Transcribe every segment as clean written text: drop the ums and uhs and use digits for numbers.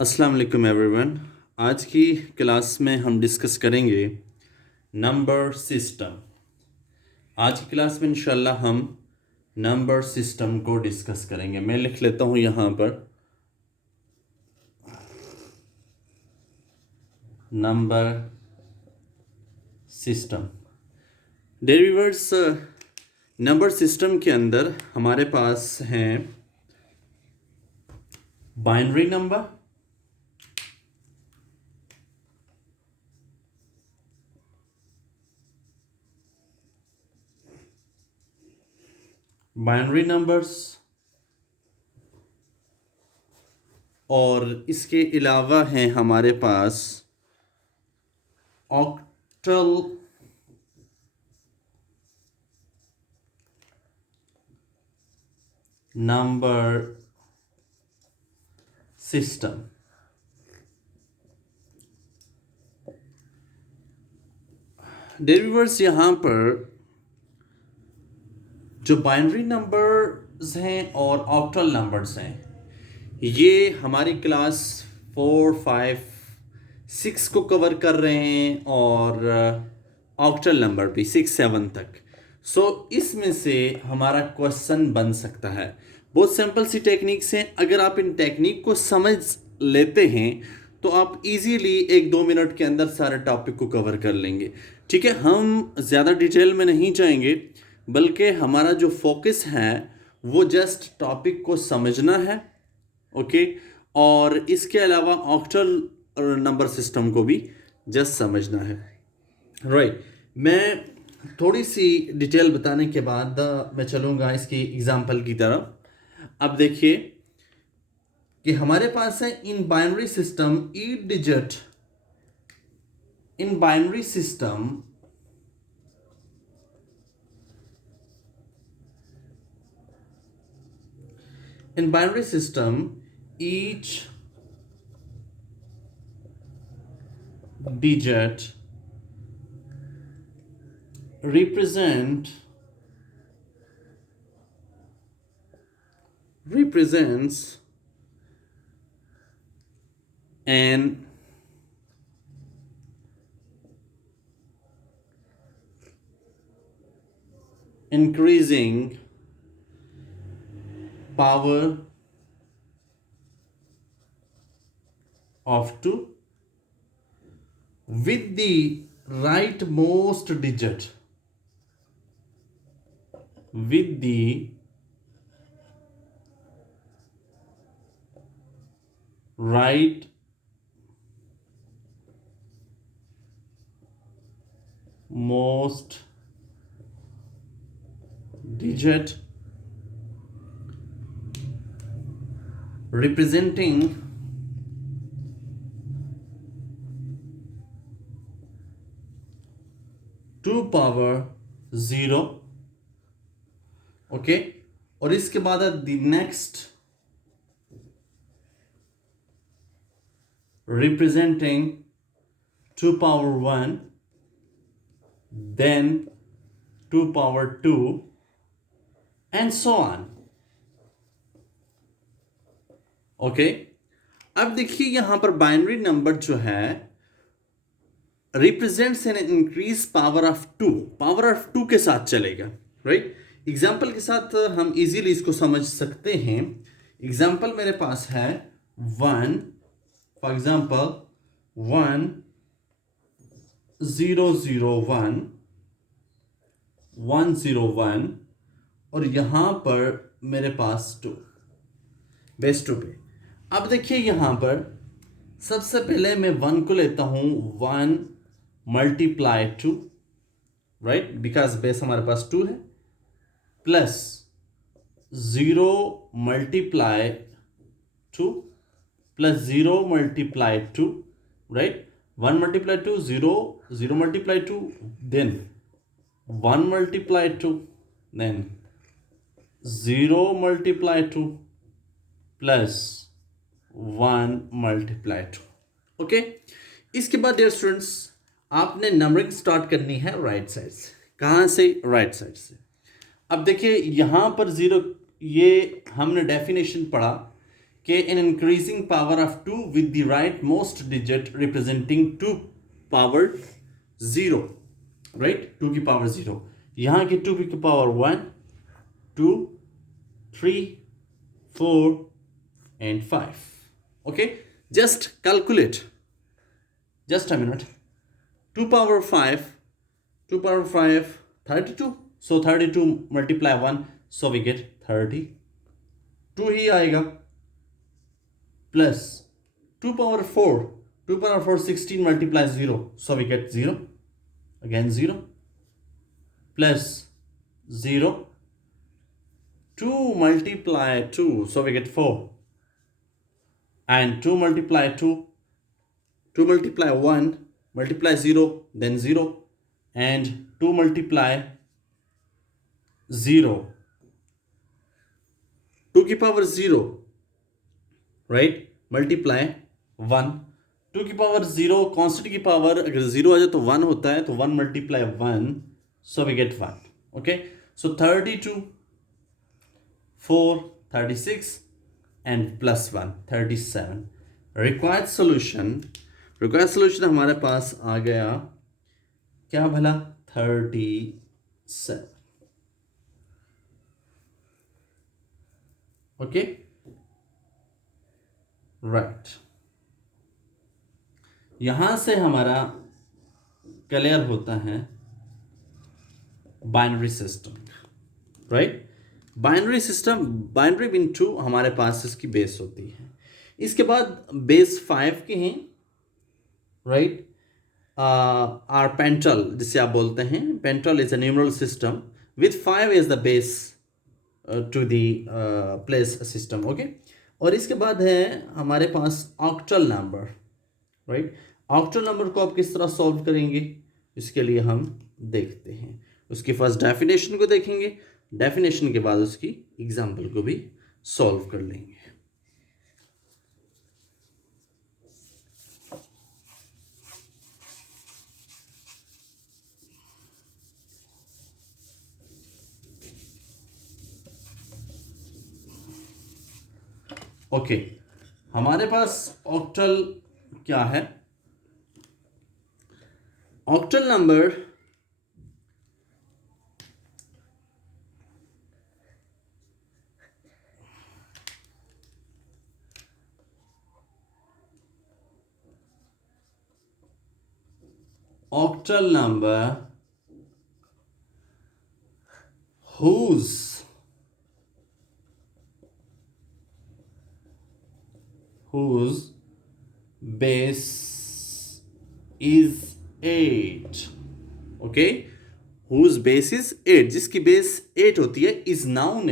अस्सलाम वालेकुम एवरीवन। आज की क्लास में हम डिस्कस करेंगे नंबर सिस्टम। आज की क्लास में इंशाल्लाह हम नंबर सिस्टम को डिस्कस करेंगे। मैं लिख लेता हूँ यहाँ पर number system. Derivatives number system के अंदर हमारे पास हैं बाइनरी नंबर, बाइनरी नंबर्स, और इसके अलावा हैं हमारे पास ऑक्टल नंबर सिस्टम। डेरिवेटिव्स यहाँ पर जो बाइनरी नंबर्स हैं और ऑक्टल नंबर्स हैं, ये हमारी क्लास 4, 5, 6 को कवर कर रहे हैं और ऑक्टल नंबर भी 6, 7 तक। सो इसमें से हमारा क्वेश्चन बन सकता है। बहुत सिंपल सी टेक्निक्स हैं। अगर आप इन टेक्निक को समझ लेते हैं तो आप इजीली 1-2 मिनट के अंदर सारे टॉपिक को कवर कर लेंगे। ठीक है, हम ज़्यादा डिटेल में नहीं जाएंगे, बल्कि हमारा जो फोकस है वो जस्ट टॉपिक को समझना है। ओके, और इसके अलावा ऑक्टल नंबर सिस्टम को भी जस्ट समझना है। राइट, मैं थोड़ी सी डिटेल बताने के बाद मैं चलूँगा इसकी एग्जांपल की तरफ। अब देखिए कि हमारे पास है in binary system each digit, in binary system each digit represents an increasing power of 2 with the rightmost digit, with the rightmost digit representing two power 0। Okay, और इसके बाद the next representing 2 power 1, then 2 power 2 and so on। Okay, अब देखिए यहां पर binary number जो है represents an increase power of 2, power of 2 के साथ चलेगा। राइट, एग्जाम्पल के साथ हम इजीली इसको समझ सकते हैं। एग्जाम्पल मेरे पास है 1, फॉर एग्जाम्पल 1 0 0 1 1 0 1, और यहां पर मेरे पास 2 बेस 2 पे। अब देखिए यहां पर सबसे पहले मैं 1 को लेता हूं, 1 मल्टीप्लाई 2, राइट, बिकॉज बेस हमारे पास 2 है, plus 0 multiply 2 plus 0 multiply 2, right, 1 multiply 2 0, 0 multiply 2, then 1 multiply 2, then 0 multiply 2 plus 1 multiply 2। Okay, इसके बाद डियर स्टूडेंट्स आपने नंबरिंग स्टार्ट करनी है राइट साइड से। कहाँ से? राइट साइड से। अब देखिए यहाँ पर 0, ये हमने डेफिनेशन पढ़ा कि an increasing power of 2 with the rightmost digit representing 2 power 0, right? 2 की पावर 0, यहाँ की 2 की power 1, 2, 3, 4 and 5. Okay, just calculate, just a minute. 2 power 5, 2 power 5, 32. So 32 multiply 1, so we get 32 ही आएगा, plus 2 power 4, 2 power 4 16 multiply 0, so we get 0, again 0, plus 0, 2 multiply 2, so we get 4, and 2 multiply 2, 2 multiply 1, multiply 0, then 0, and 2 multiply 0, 2 की power 0, right, multiply 1, 2 की power 0, constant की power अगर 0 आ जाए तो 1 होता है, तो 1 multiply 1, so we get 1. Okay, so 32, 4, 36 and plus 1, 37. required solution हमारे पास आ गया क्या भला, 37. Okay, right. यहां से हमारा क्लियर होता है binary system, right. Binary system, binary बिन 2 हमारे पास इसकी बेस होती है. इसके बाद बेस 5 के हैं, राइट. आर पेंटल जिसे आप बोलते हैं, pental is a numeral system with 5 is the base to the place system. Okay, और इसके बाद है हमारे पास octal number, right. Octal number को आप किस तरह सॉल्व करेंगे, इसके लिए हम देखते हैं. उसकी फर्स्ट डेफिनेशन को देखेंगे, डेफिनेशन के बाद उसकी एग्जाम्पल को भी सॉल्व कर लेंगे. ओके, हमारे पास ऑक्टल क्या है. Octal number whose base is 8. okay, whose base is 8, जिसकी बेस 8 होती है, is known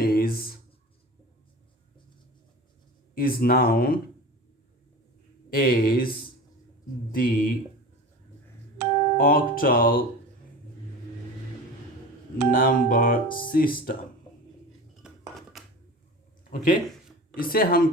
as the octal number system. okay, इसे हम